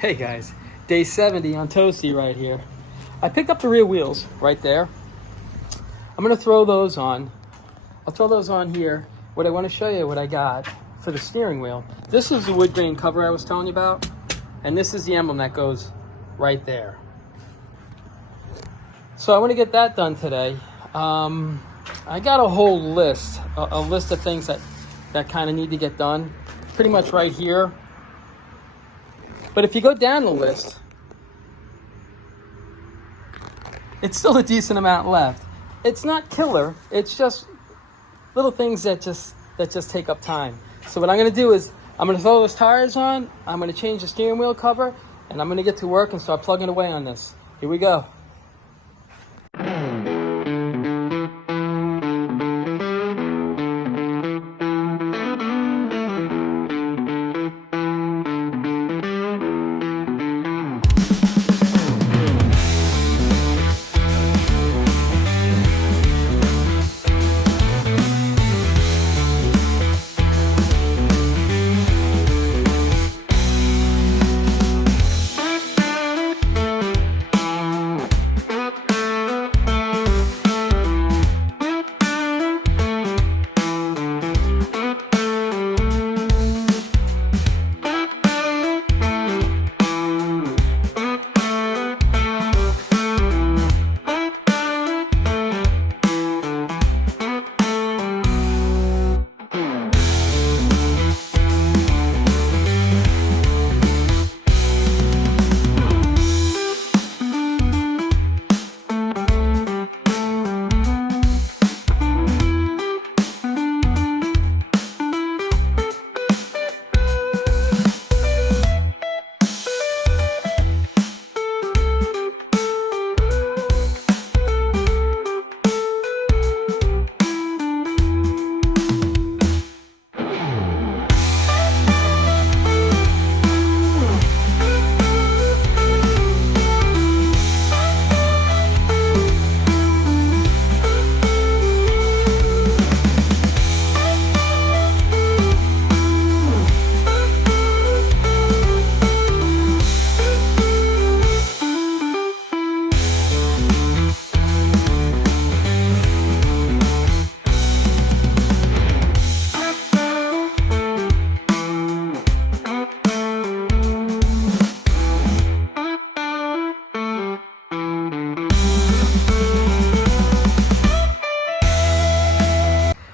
Hey guys, day 70 on Toasty right here. I picked up the rear wheels right there. I'm gonna throw those on. I'll throw those on here. What I wanna show you what I got for the steering wheel. This is the wood grain cover I was telling you about. And this is the emblem that goes right there. So I wanna get that done today. I got a whole list, a list of things that kind of need to get done. Pretty much right here. But if you go down the list, it's still a decent amount left. It's not killer. It's just little things that just take up time. So what I'm going to do is I'm going to throw those tires on. I'm going to change the steering wheel cover, and I'm going to get to work and start plugging away on this. Here we go.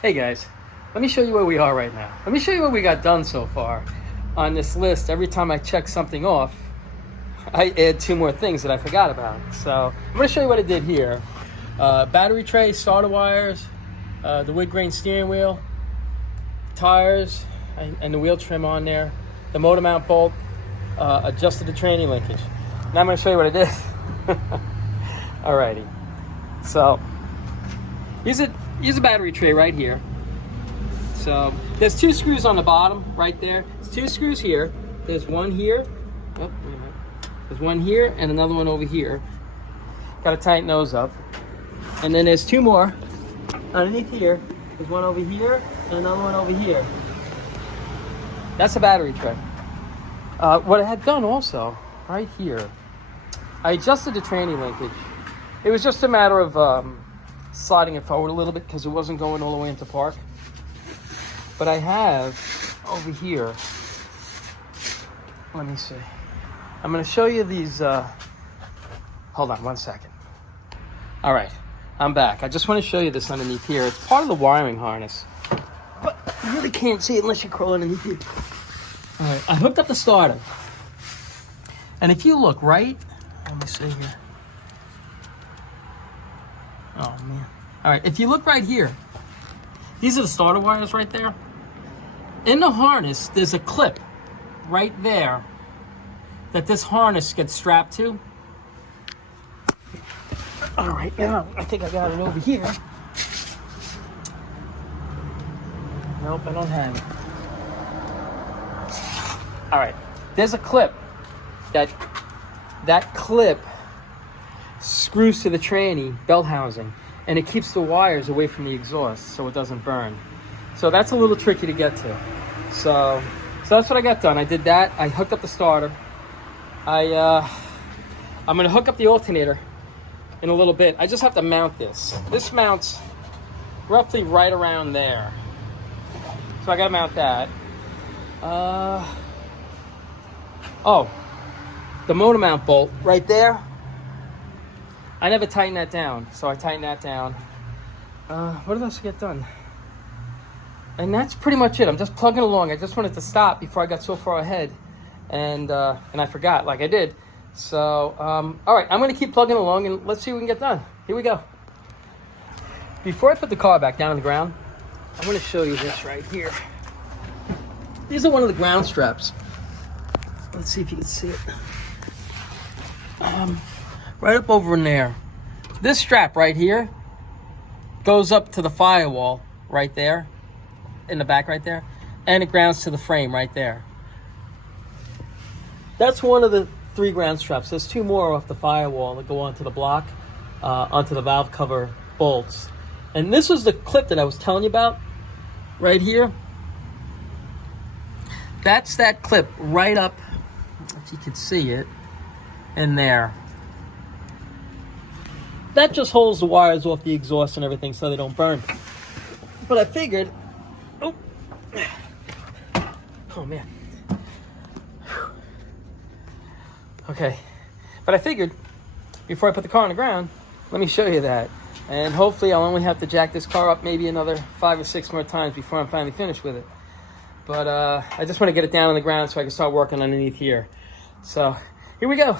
Hey guys, let me show you where we are right now. Let me show you what we got done so far on this list. Every time I check something off, I add 2 more things that I forgot about. So I'm going to show you what I did here. Battery tray, starter wires, the wood grain steering wheel, tires, and the wheel trim on there, the motor mount bolt, adjusted the tranny linkage. Now I'm going to show you what I did. Alrighty. So here's a battery tray right here. So there's 2 screws on the bottom right there. There's 2 screws here. There's one here. Oh, wait a minute. There's one here and another one over here. Got to tighten those up. And then there's 2 more underneath here. There's one over here and another one over here. That's a battery tray. What I had done also right here, I adjusted the tranny linkage. It was just a matter of sliding it forward a little bit because it wasn't going all the way into park. But I have over here, let me see. I'm going to show you these, hold on one second. All right, I'm back. I just want to show you this underneath here. It's part of the wiring harness, but you really can't see it unless you crawl underneath it. All right, I hooked up the starter. And if you look right, let me see here. Oh man. All right, if you look right here, these are the starter wires right there. In the harness, there's a clip right there that this harness gets strapped to. All right, now I think I got it over here. Nope, I don't have it. All right, there's a clip. That clip screws to the tranny belt housing, and it keeps the wires away from the exhaust so it doesn't burn. So that's a little tricky to get to. So that's what I got done. I did that. I hooked up the starter. I'm gonna hook up the alternator in a little bit. I just have to mount this. This mounts roughly right around there. So I gotta mount that. Oh, the motor mount bolt right there. I never tighten that down, so I tighten that down. What else to get done? And that's pretty much it. I'm just plugging along. I just wanted to stop before I got so far ahead, and I forgot, like I did. So, all right, I'm going to keep plugging along, and let's see what we can get done. Here we go. Before I put the car back down on the ground, I'm going to show you this right here. These are one of the ground straps. Let's see if you can see it. Right up over in there. This strap right here goes up to the firewall right there, in the back right there, and it grounds to the frame right there. That's one of the 3 ground straps. There's 2 more off the firewall that go onto the block, onto the valve cover bolts. And this was the clip that I was telling you about right here. That's that clip right up, if you can see it, in there. That just holds the wires off the exhaust and everything so they don't burn. But I figured, oh man. Okay, but I figured before I put the car on the ground, let me show you that. And hopefully I'll only have to jack this car up maybe another 5 or 6 more times before I'm finally finished with it. But I just want to get it down on the ground so I can start working underneath here. So here we go.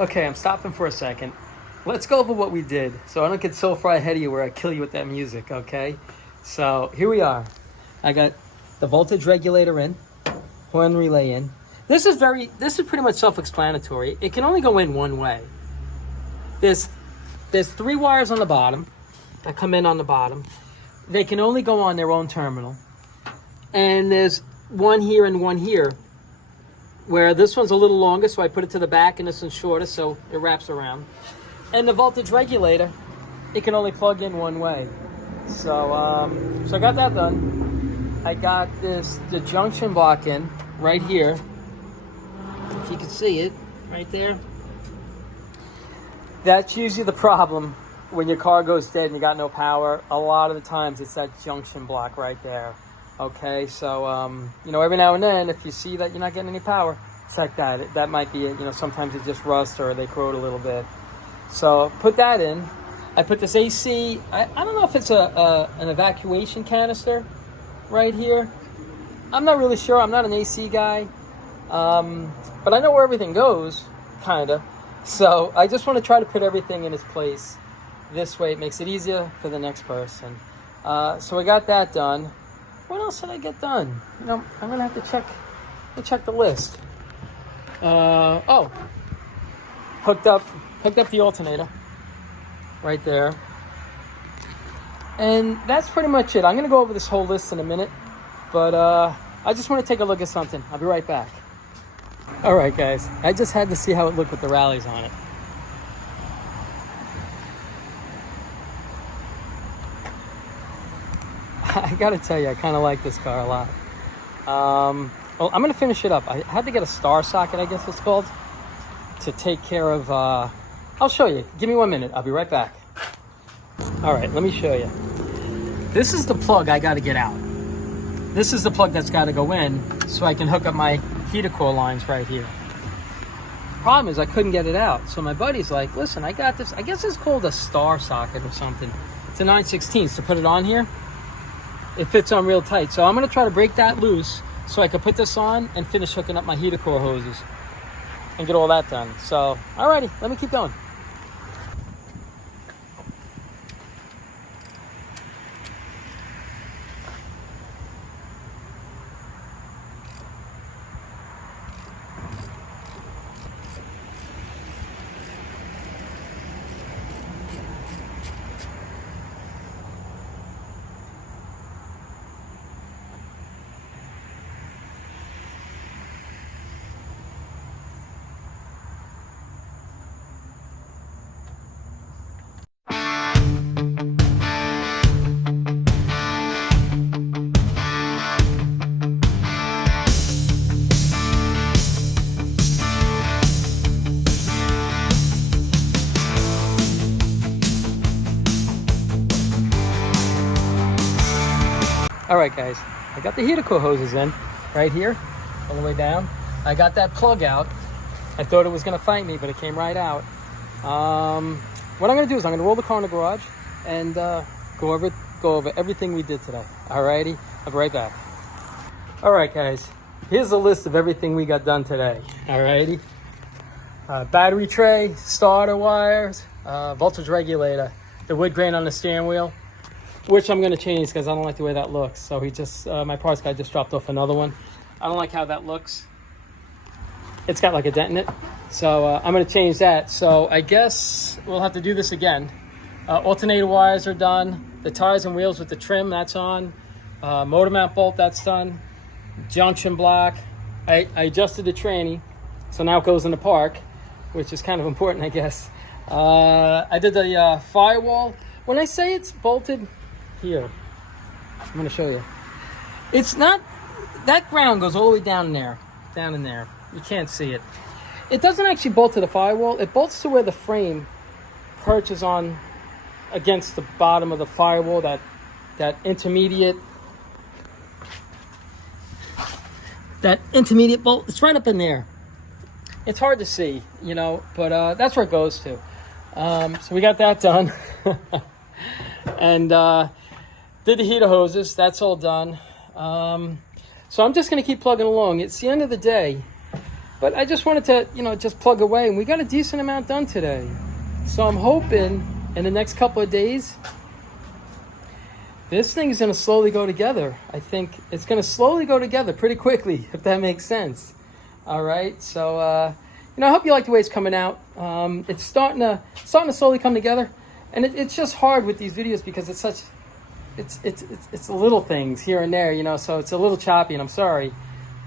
Okay, I'm stopping for a second. Let's go over what we did so I don't get so far ahead of you where I kill you with that music, okay? So here we are. I got the voltage regulator in, horn relay in. This is pretty much self-explanatory. It can only go in one way. There's 3 wires on the bottom that come in on the bottom. They can only go on their own terminal. And there's one here and one here, where this one's a little longer, so I put it to the back, and this one's shorter, so it wraps around. And the voltage regulator, it can only plug in one way. So I got that done. I got the junction block in right here. If you can see it, right there. That's usually the problem when your car goes dead and you got no power. A lot of the times it's that junction block right there. Okay, so, every now and then, if you see that you're not getting any power, check that. That might be, sometimes it just rusts or they corrode a little bit. So, put that in. I put this AC, I don't know if it's an evacuation canister right here. I'm not really sure. I'm not an AC guy. But I know where everything goes, kind of. So, I just want to try to put everything in its place. This way, it makes it easier for the next person. So, we got that done. What else did I get done? I'm gonna have to check the list. Hooked up the alternator right there, and that's pretty much it. I'm gonna go over this whole list in a minute, but I just want to take a look at something. I'll be right back. All right, guys. I just had to see how it looked with the rallies on it. I gotta tell you, I kind of like this car a lot. Well, I'm gonna finish it up. I had to get a star socket, I guess it's called, to take care of I'll show you. Give me 1 minute. I'll be right back. All right, let me show you. This is the plug I got to get out. This is the plug that's got to go in so I can hook up my heater core lines right here. Problem is I couldn't get it out. So my buddy's like, listen, I got this. I guess it's called a star socket or something. It's a 9/16 to put it on here. It fits on real tight. So I'm going to try to break that loose so I can put this on and finish hooking up my heater core hoses and get all that done. So, alrighty, let me keep going. All right, guys, I got the heater core hoses in right here, all the way down. I got that plug out. I thought it was going to fight me, but it came right out. What I'm going to do is I'm going to roll the car in the garage and go over everything we did today. All righty, I'll be right back. All right, guys, here's a list of everything we got done today. All righty, battery tray, starter wires, voltage regulator, the wood grain on the steering wheel, which I'm going to change because I don't like the way that looks. So he just, my parts guy just dropped off another one. I don't like how that looks. It's got like a dent in it. So I'm going to change that. So I guess we'll have to do this again. Alternator wires are done. The tires and wheels with the trim, that's on. Motor mount bolt, that's done. Junction block. I adjusted the tranny. So now it goes in the park, which is kind of important, I guess. I did the firewall. When I say it's bolted, here, I'm going to show you. It's not, that ground goes all the way down in there. You can't see it. It doesn't actually bolt to the firewall. It bolts to where the frame perches on against the bottom of the firewall, that intermediate bolt. It's right up in there. It's hard to see, you know, but that's where it goes to. So we got that done. And did the heater hoses. That's all done. So I'm just going to keep plugging along. It's the end of the day. But I just wanted to, you know, just plug away. And we got a decent amount done today. So I'm hoping in the next couple of days, this thing is going to slowly go together. I think it's going to slowly go together pretty quickly, if that makes sense. All right. So, you know, I hope you like the way it's coming out. It's starting to slowly come together. And it's just hard with these videos because it's such, it's little things here and there, you know, so it's a little choppy, and I'm sorry.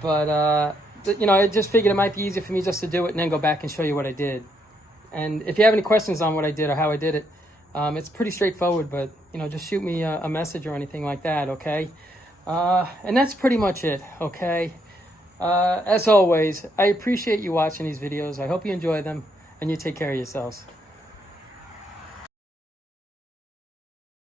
But, you know, I just figured it might be easier for me just to do it and then go back and show you what I did. And if you have any questions on what I did or how I did it, it's pretty straightforward, but, you know, just shoot me a message or anything like that, okay? And that's pretty much it, okay? As always, I appreciate you watching these videos. I hope you enjoy them, and you take care of yourselves.